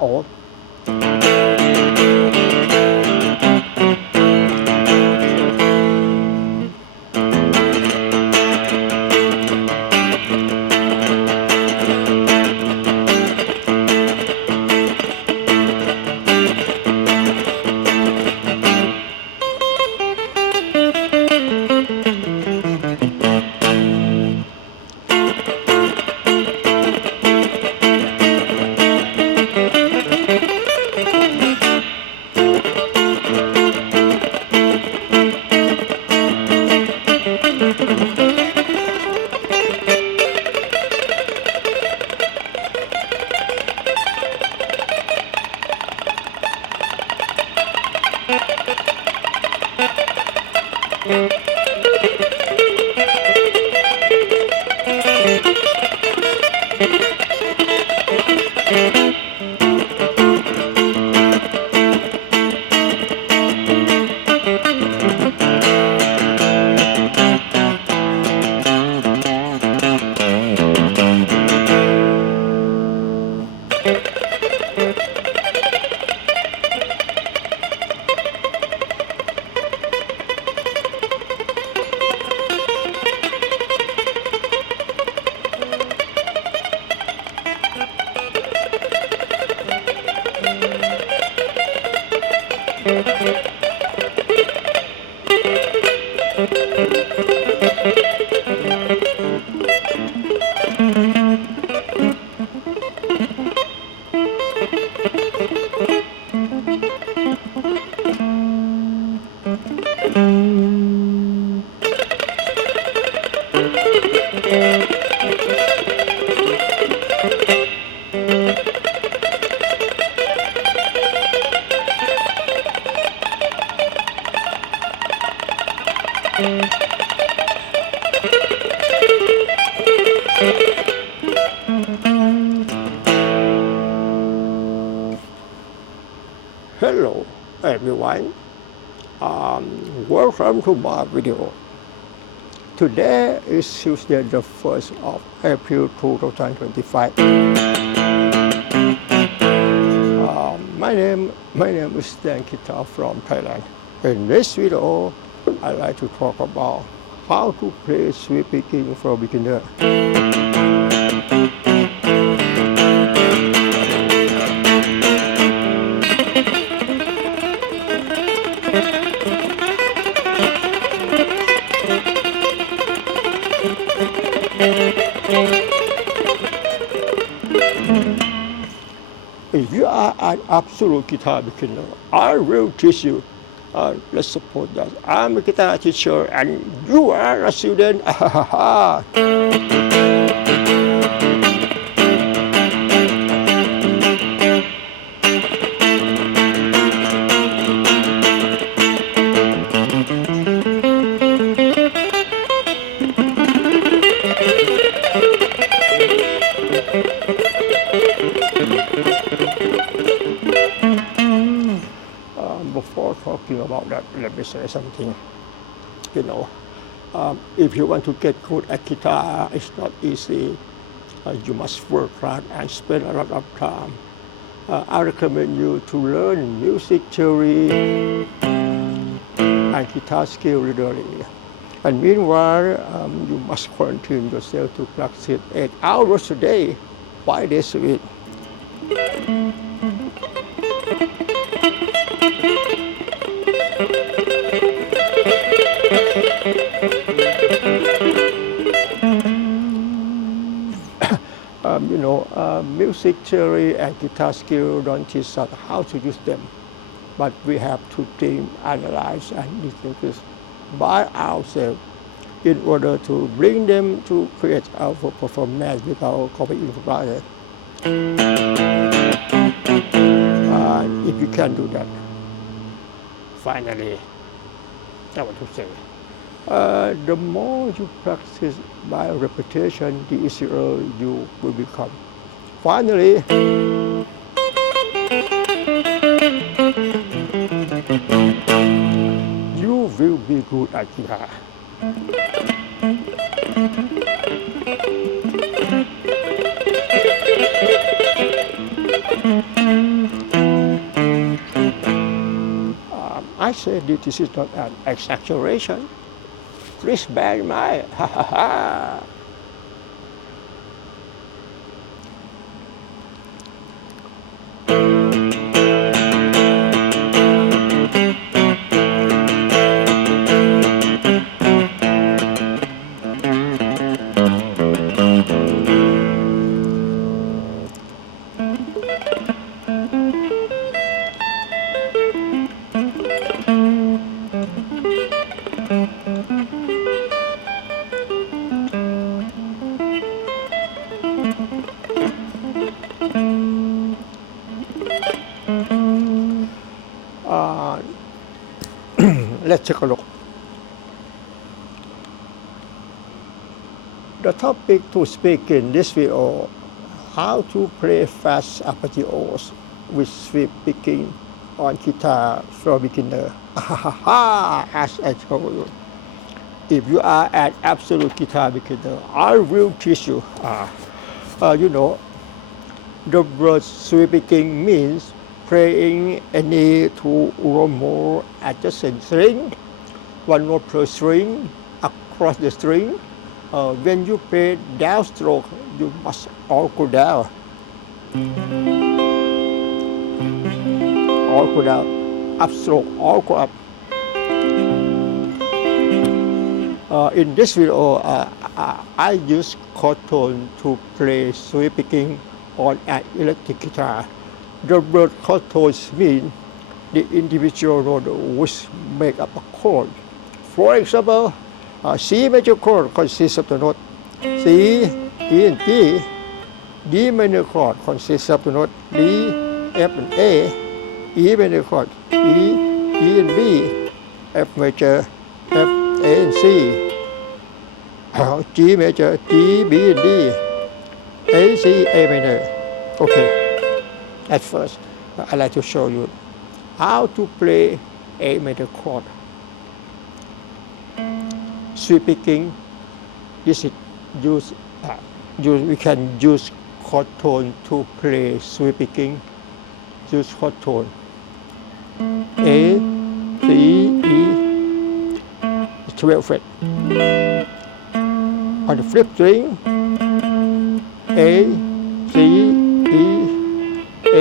โอ Hello everyone, welcome to my video. Today is Tuesday the 1st of April 2025. My name is Dan Kita from Thailand. In this video, I'd like to talk about how to play sweep picking for beginner. If you are an absolute guitar beginner, I will teach you. Let's suppose that I'm a guitar teacher and you are a student. Before talking about that, let me say something. If you want to get good at guitar, it's not easy. You must work hard and spend a lot of time. I recommend you to learn music theory and guitar skill regularly. And meanwhile, you must quarantine yourself to practice 8 hours a day, 5 days a week. Music theory and guitar skill don't teach us how to use them, but we have to think, analyze, and distinguish by ourselves in order to bring them to create our performance without copying for granted. If you can do that, finally, I want to say, the more you practice by repetition, the easier you will become. Finally, you will be good at guitar. I say this is not an exaggeration. Please bear in mind. Ha ha ha. Let's take a look. The topic to speak in this video, how to play fast arpeggios with sweep picking on guitar for beginner. As I told you, if you are an absolute guitar beginner, I will teach you. The word sweep picking means playing any two or more adjacent string, one note per string across the string. When you play downstroke, you must all go down. All go down. Upstroke, all go up. In this video, I use chord tone to play sweep picking on an electric guitar. The word chord tones mean the individual note which make up a chord. For example, C major chord consists of the note C, E, and G. D minor chord consists of the note D, F, and A. E minor chord E, E, and B. F major, F, A, and C. G major, D, B, and D. A, C, A minor. Okay. At first, I'd like to show you how to play A major chord. Sweep picking, this is we can use chord tone to play sweep picking. Use chord tone. A, C, E, 12th fret. On the flip string, A, C, E, A,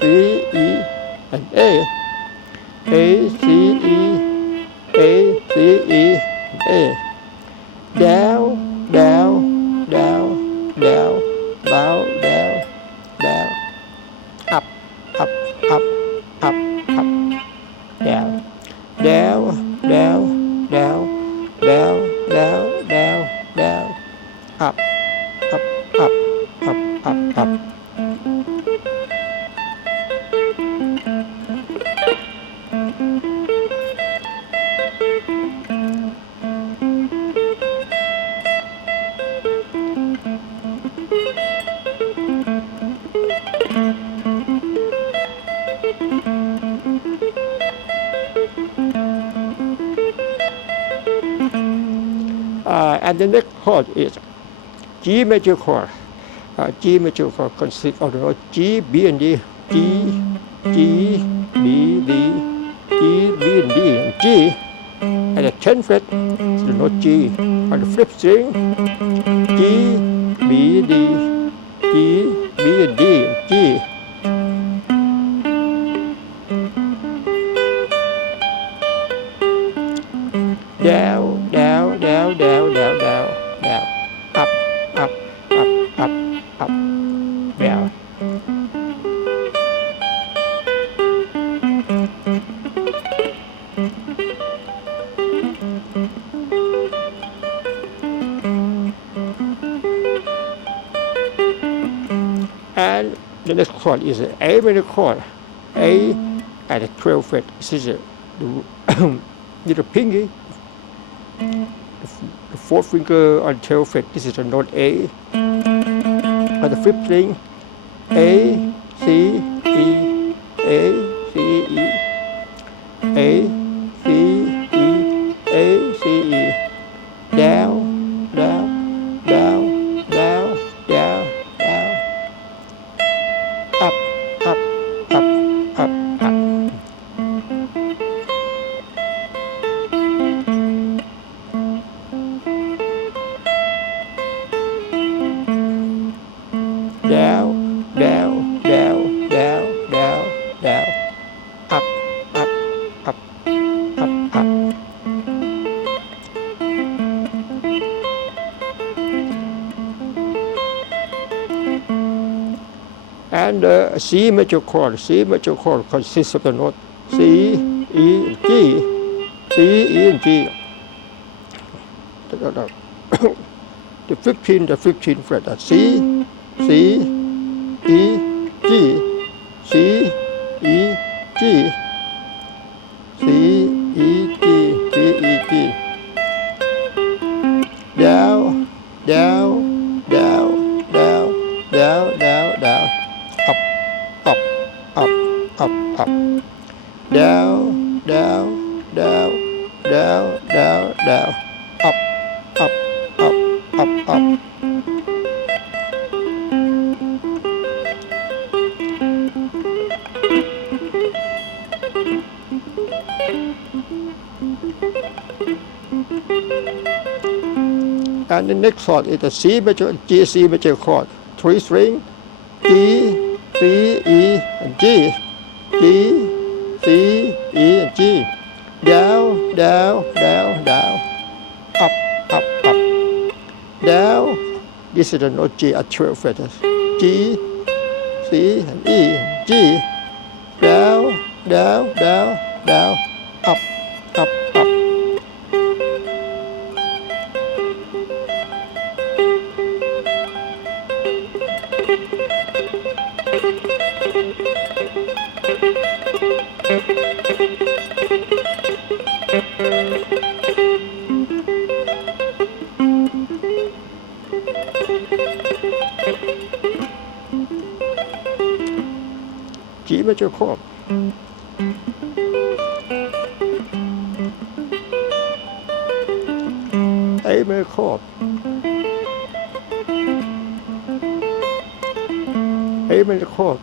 C, E, and A. A, C, E, A, C, E, and A. Down, down, down, down, down, down, down. Up, up, up, up, up. Down, down, down, down, down, down, down, down. Up, up, up, up, up, up. And the next chord is G major chord. G major chord consists of the note G, B, and D. G, G, B, D, G, B, and D, and G. And the 10th fret is the note G. On the flip string, G, B, D, G, B, and D, and G. Down, down, down, down, down, down, down. Up, up, up, up, up, down. And the next chord is an A minor chord. A at the 12th fret. This is the little pinky. The fourth finger on 12th fret. This is the note A. On the flip string, A, C, E, A, C, E, A, C, E, A, C, E. Down, down, down, down, down, down. Up, up, up, up, up. And the C major chord consists of the note C, E, and G. C, E, and G. The 15th fret, that's C, E, G, C, E, G, C, E, G, C, E, G. Down, down, down, down, down, down, down. Up, up, up, up, up. Down, down, down, down, down, down. Up, up, up, up, up. And the next chord is the C major, G, C major chord. 3 string, G, C, E, and G. G, C, E, and G. Down, down, down, down. Up, up, up. Down. This is the note G at 12 fretters. G, C, and E, and G. Down, down, down, down. Up, up, up. G major chord. A major chord. A major chord.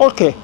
Okay.